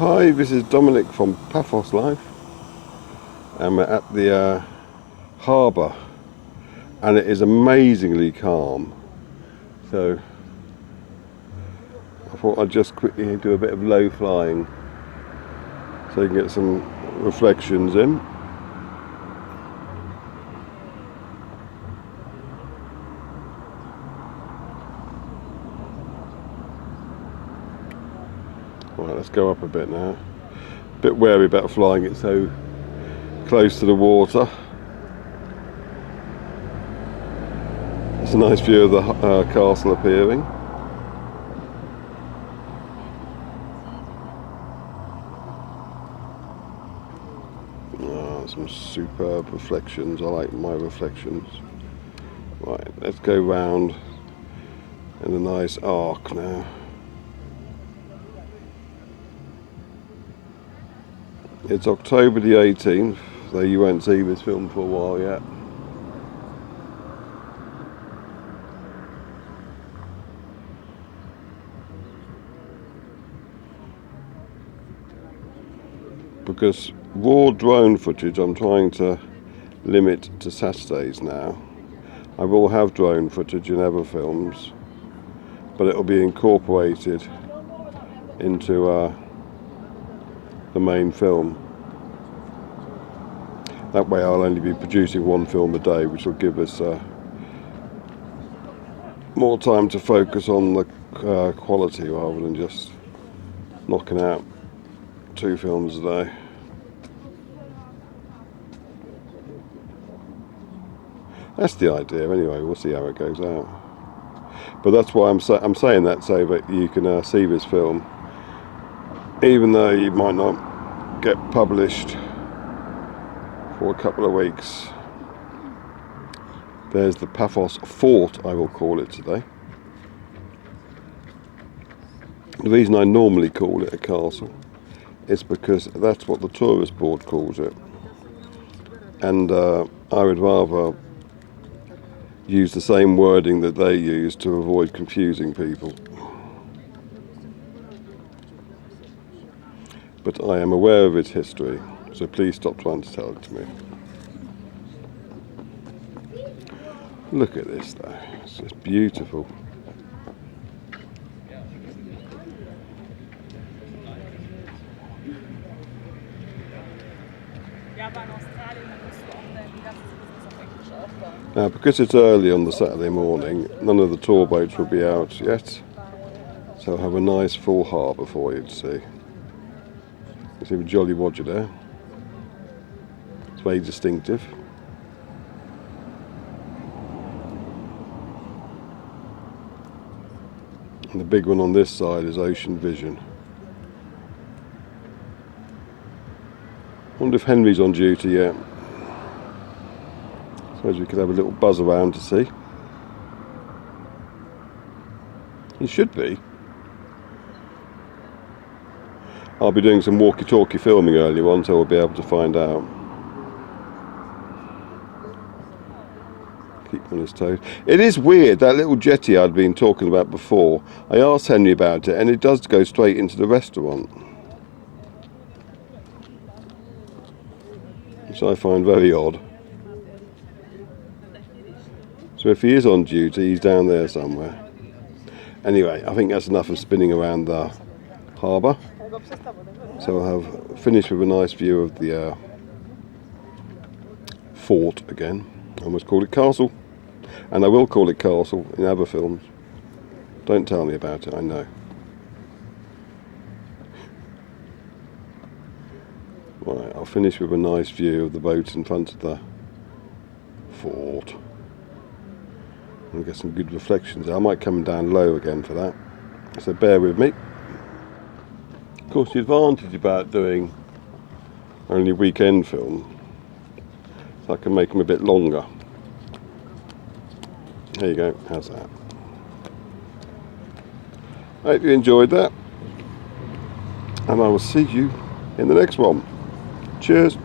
Hi, this is Dominic from Paphos Life, and we're at the harbour, and it is amazingly calm. So I thought I'd just quickly do a bit of low flying so you can get some reflections in. Right, let's go up a bit now. A bit wary about flying it so close to the water. It's a nice view of the castle appearing. Some superb reflections. I like my reflections. Right, let's go round in a nice arc now. It's October the 18th, so you won't see this film for a while yet. Because raw drone footage I'm trying to limit to Saturdays now. I will have drone footage in other films, but it will be incorporated into the main film. That way I'll only be producing one film a day, which will give us more time to focus on the quality rather than just knocking out 2 films a day. That's the idea anyway. We'll see how it goes out. But that's why I'm saying that, so that you can see this film, even though you might not get published for a couple of weeks. There's the Paphos Fort, I will call it today. The reason I normally call it a castle is because that's what the tourist board calls it, and I would rather use the same wording that they use to avoid confusing people. But I am aware of its history, so please stop trying to tell it to me. Look at this though, it's just beautiful. Now, because it's early on the Saturday morning, none of the tour boats will be out yet, so I'll have a nice full harbour for you to see. You see the Jolly Roger there. It's very distinctive. And the big one on this side is Ocean Vision. I wonder if Henry's on duty yet. Suppose we could have a little buzz around to see. He should be. I'll be doing some walkie-talkie filming earlier on, so we'll be able to find out. Keep on his toes. It is weird, that little jetty I'd been talking about before. I asked Henry about it, and it does go straight into the restaurant, which I find very odd. So if he is on duty, he's down there somewhere. Anyway, I think that's enough of spinning around the harbour. So I'll have finished with a nice view of the fort again. I almost called it castle. And I will call it castle in other films. Don't tell me about it, I know. Right, I'll finish with a nice view of the boat in front of the fort. And get some good reflections. I might come down low again for that, so bear with me. Of course, the advantage about doing only weekend film is I can make them a bit longer. There you go, how's that? I hope you enjoyed that, and I will see you in the next one. Cheers.